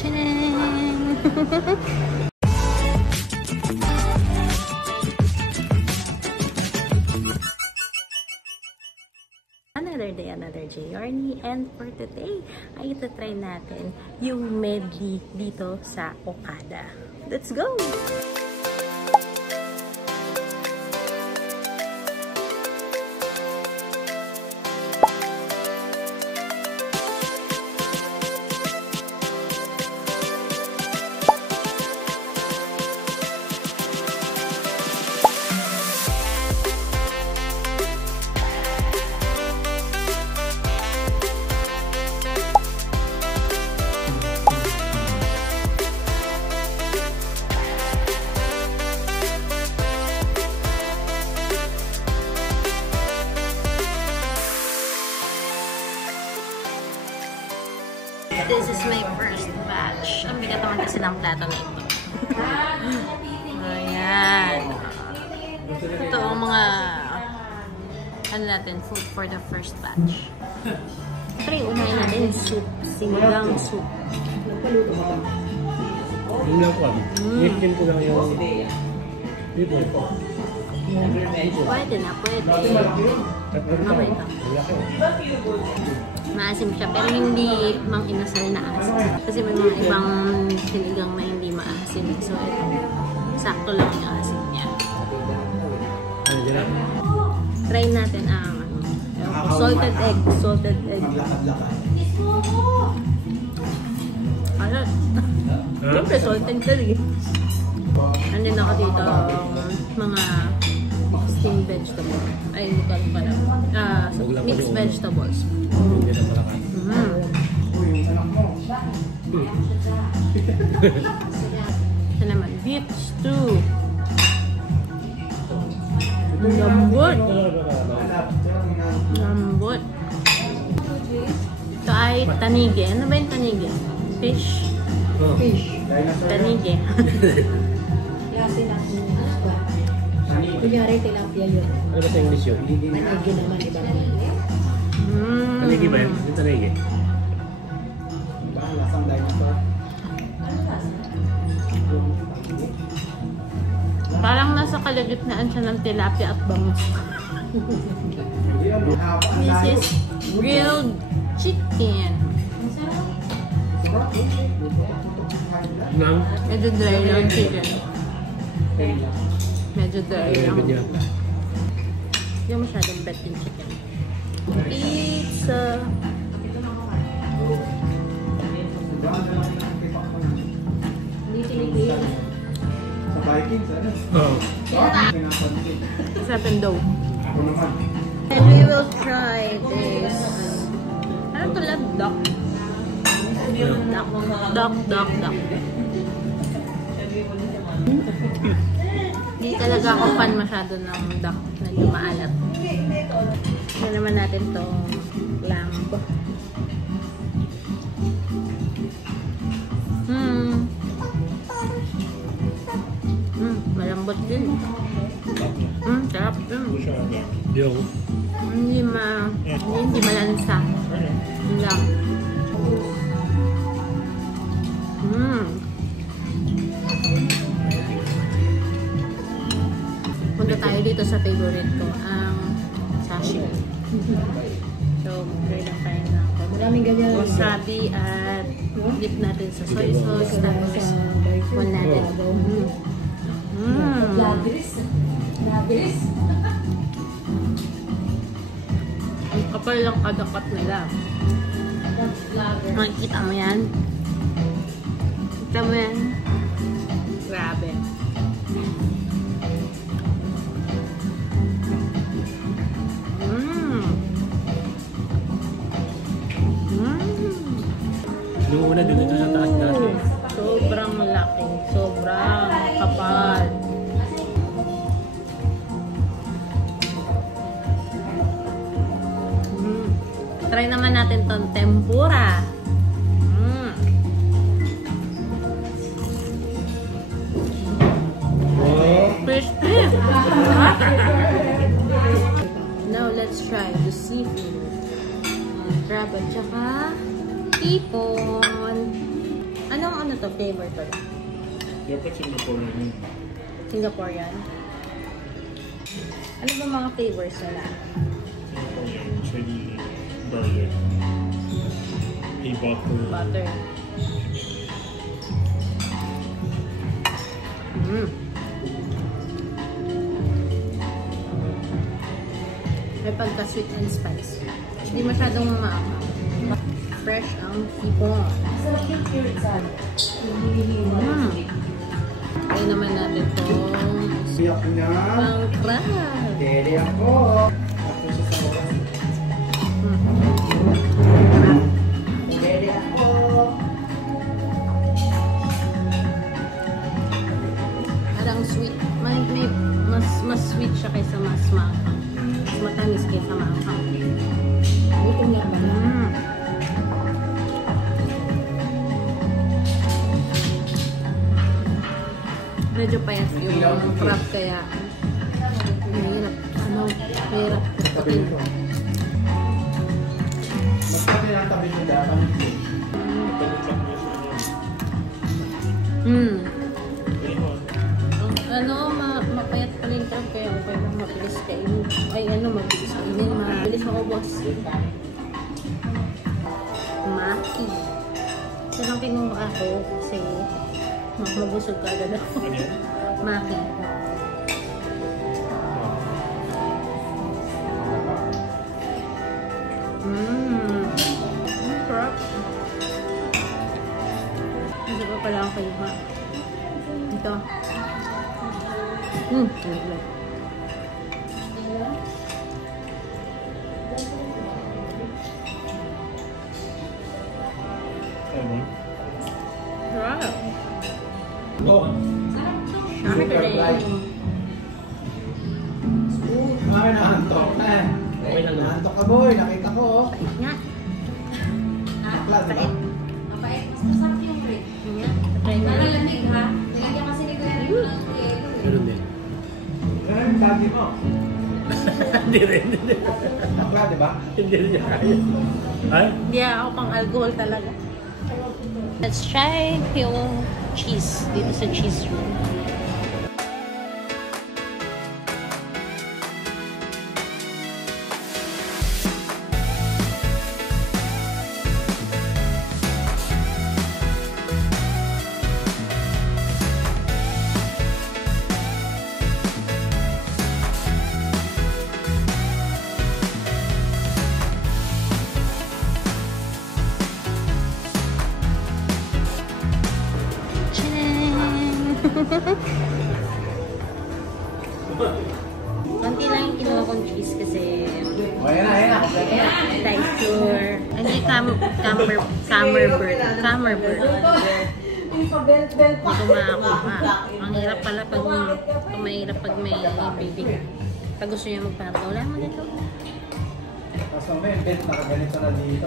Ching! Another day, another journey, and for today ay itatry natin yung medley dito sa Okada. Let's go! This is my first batch. Ang bigat naman kasi ng plato na ito. Ayan. Ito ang mga ano natin, food for the first batch. Pero unahin natin soup. Sinigang soup. Nagpaluto ka ba? Yung lang po. Ikin ko lang yung dito. Pwede na, pwede. Okay ito. Maasim siya, pero hindi mang inasal na asim. Kasi may mga ibang sinigang na hindi maasim. So, ito, sakto lang yung asim niya. Try natin ang salted egg. Salted egg. Ano? Siyempre, salted egg. Andun ako dito mga steamed vegetable. Ay, bukal pa lang. Mixed vegetables. Ito naman, beef stew. Lambot. Lambot. Ito ay tanige. Ano ba yung tanige? Fish? Fish. Tanige. Lasi-lasi ng isda. Kunyari, tilapia yun. Ano ba sa English yun? Tanigi naman, iba naman. Tanigi ba yan? Yung tanigi? Lasang dinosaur. Parang nasa kalagitnaan siya ng tilapia at bangus. This is grilled chicken. Medyo dry lang chicken. Medyo dry lang. Hindi masyadong bet yung chicken. Pizza. Sa Vikings, ano? Oo. Sarap daw. And we will try this. Ano ito lang? Duck. Duck. Hindi talaga ako fan masyado ng duck na lumaalat. Ito naman natin itong lamb. Malambot din. Sarap din. Hindi malansa. Yun lang. Punta tayo dito sa favorite ko, ang sashimi. So, try lang tayo na Maraming ganyan. wasabi at dip natin sa soy sauce. Tapos, one natin. Labris. Ang kapal lang kadakat nila. Makikita mo yan? Kita mo yan? Grabe. Yung una dun sa taas natin. Sobrang laki. Sobrang kapal. Try naman natin tong tempura. Crispy. Now let's try the seafood. Crab at saka hipon. Anong to? Flavor to? Dapat Singaporean yun. Singaporean? Ano ba mga flavors nila? Singaporean. Chili, burger. A butter. Butter. May pagka-sweet and spice. Hindi masyadong maanghang. Fresh ang hipon. Sarap yung pure sal. Kaya naman natin itong Siyak na. pang-crab. Dede ako. Ako siya sa baba. Dede ako. Parang sweet. Mas sweet siya kaysa mas maanghang. Mas matamis kaysa maanghang. Gutom lang ba? Medyo payat yung crab kaya mahirap. Mahirap puputin. Mas pati lang tabi mo dapat. Mapayat pa rin crab kaya okay lang mabilis kainin. Mabilis kainin. Mabilis maubos. Maki. Isa lang kinuha ako kasi mabusog ka agad ako. Maki. Crab. Hindi pa pala ako kinuha. Ito. Talaga. Sarap. Ay, naantok na. Okay lang. Naantok ka boy, nakita ko. Pait nga. Akla, di ba? Mapait. Mas masarap yung red. Nga. Try nga. Malalamig ha? Nilagyan kasi ni Kuya Rin ng yelo. Meron din. Ano yung sabi mo? Hindi rin. Akla, di ba? Hindi rin niya kaya. Ay? Hindi ako pang alcohol talaga. Let's try yung cheese dito sa cheese room. Konti lang yung kinuha kong cheese kasi O, yan na. texture. Hindi camembert. Hindi ko makakuha. Ang hirap pala pag mahirap pag may baby. Pag gusto niya magpapagaw, wala mo dito. Tapos may belt nakaganito na dito.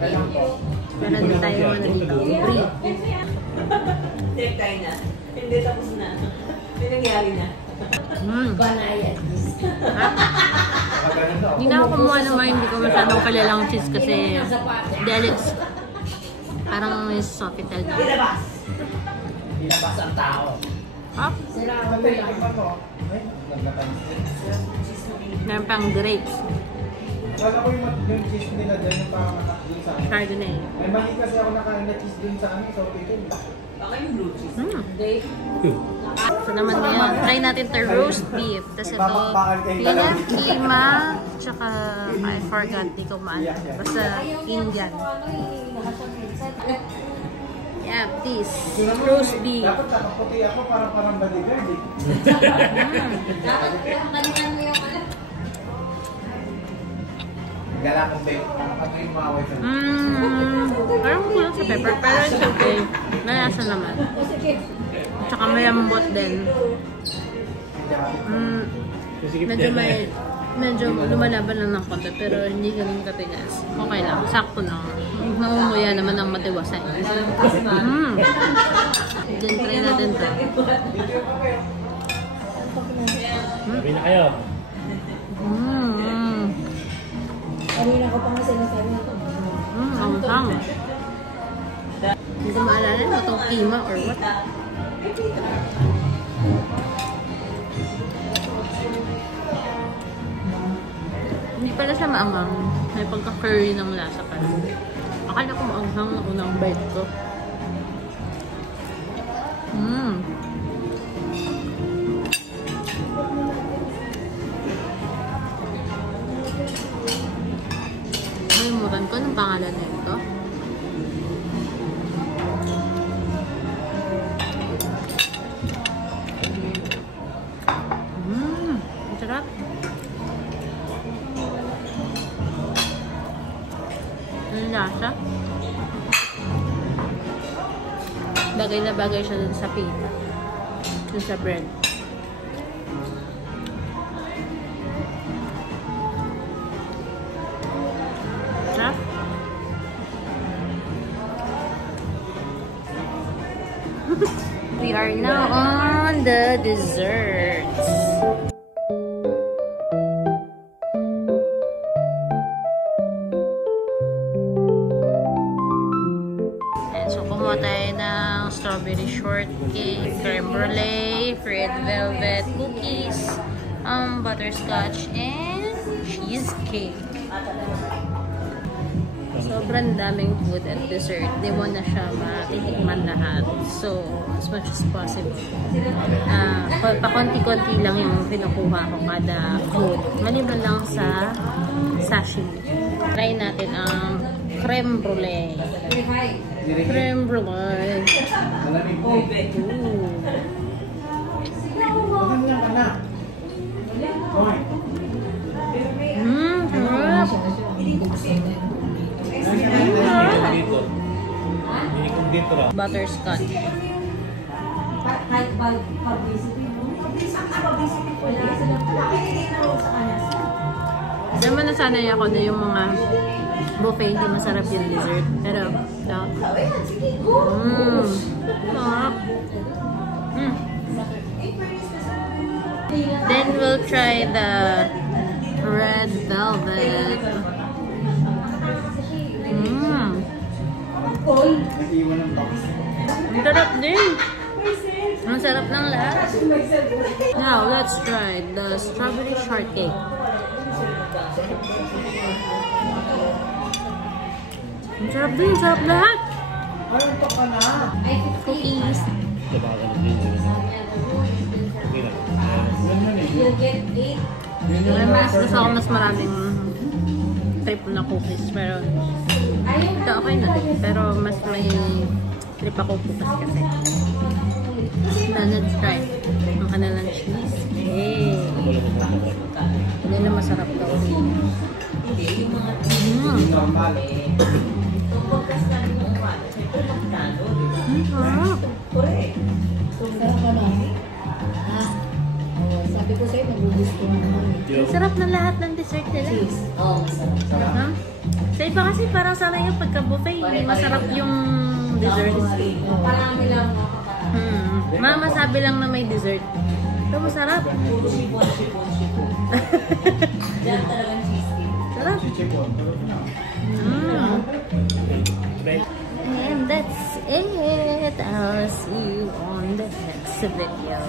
Okay lang po. Para di tayo dito. Breathe. Check tayo na. Hindi tapos na. May nangyari na. Banayad. Nakaganito. Hindi na ako kumuha naman. Hindi ko masyadong kalalang cheese kasi delix. Parang may sofitel. Ilabas! Ilabas ang tao. Ha? Ano to? Ay, nagkatanis. Meron pang grapes. Wala ko yung cheese nila dyan yung parang dun sa akin. Chardonnay. May mali kasi ako nakain na cheese dun sa amin. So, ito Baka yung blue cheese. So naman ngayon, try natin to roast beef. Tapos ito, peanut, kima, tsaka I forgot, di ko maano. Basta Indian. Yeah, this. Roast beef. Dapat nakaputi ako parang bodyguard eh. Dapat kalimutan mo yung ano. Gala kong bake. Ano yung maway sa Parang kulang sa pepper, pero it's okay. Nalasa naman. Tsaka malambot din. Medyo lumalaban lang ng konti, pero hindi ganun katigas. Okay lang, sakto lang. Mamumuya naman ng matiwasay. Then try natin to. Sabi na kayo. Kanina ko pa nga sinasabi nito. Hindi ko maalala na itong kima or what. Hindi pala siya maanghang. May pagka-curry ng lasa pala. Akala ko maanghang na unang bite ko. Nalimutan ko ng pangalan nito. Ang sarap. Ang lasa. Bagay na bagay siya dun sa pita. Dun sa bread. Sarap. We are now on the desserts. So, kumuha tayo ng strawberry shortcake, creme brulee, red velvet cookies, butterscotch, and cheesecake. Sobrang daming food at dessert. Di mo na siya matitikman lahat. So, as much as possible. Pa-konti-konti lang yung pinukuha ko kada food. Maliban lang sa sashimi. Try natin ang creme brulee. Creme brulee. Sarap. Butterscotch. Naman nasanay ako na yung mga buffet hindi masarap yung dessert. Pero, ito. Sarap. Then we'll try the red velvet. Ang sarap din. Ang sarap ng lahat. Now, let's try the strawberry shortcake. Ang sarap din. Ang sarap lahat. Cookies. Mas gusto ko mas maraming type na cookies. Pero ito okay na din. Pero mas may trip ako bukas kasi. Now, let's try ang kanilang cheese. Hey! Hindi na masarap daw. Sabi ko sa'yo, magugusto mo naman. Sarap na lahat ng dessert nila. Oo, masarap. Sa iba kasi parang sana yung pagka-buffet, hindi masarap yung dessert. Parami lang mo. Mama sabi lang na may dessert. Pero masarap. Diyan talagang cheesecake. Sarap. And that's it. I'll see you on the next video.